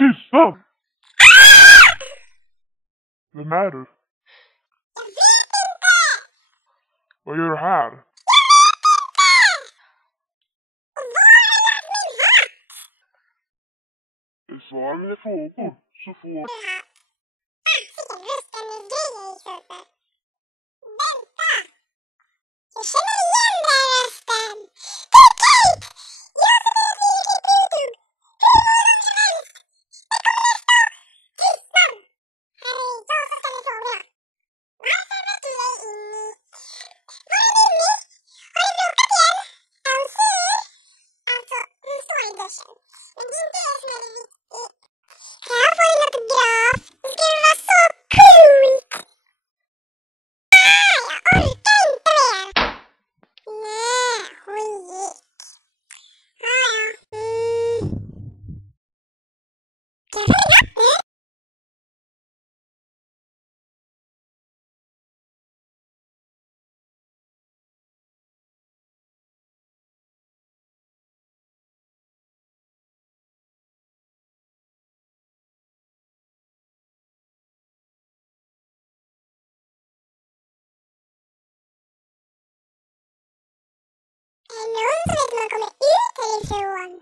Tysta! Vem är du? Jag vet inte! Vad gör du här? Jag vet inte! Och var har jag lagt min hatt? Svara mina frågor så får... Vilken rusten i grejer i huvudet. Vänta! Jag känner igen den rösten! Det är Kate! Jag som är ny i YouTube! Hur mår de som helst? Det kommer nästa! Tystnad! Här är jag som ställer frågorna. Varför bröt du dig in i... Var är Mimmi? Har du bråkat igen? Är hon sur? Alltså, hon står i duschen. Men det är inte det som är det viktiga. Kan jag få en autograf? Det skulle vara så coolt! Jag orkar inte mer! Nej, hon gick. Ja, ja. Kan jag få en hatt nu? Är det någon som vet hur man kommer ut härifrån?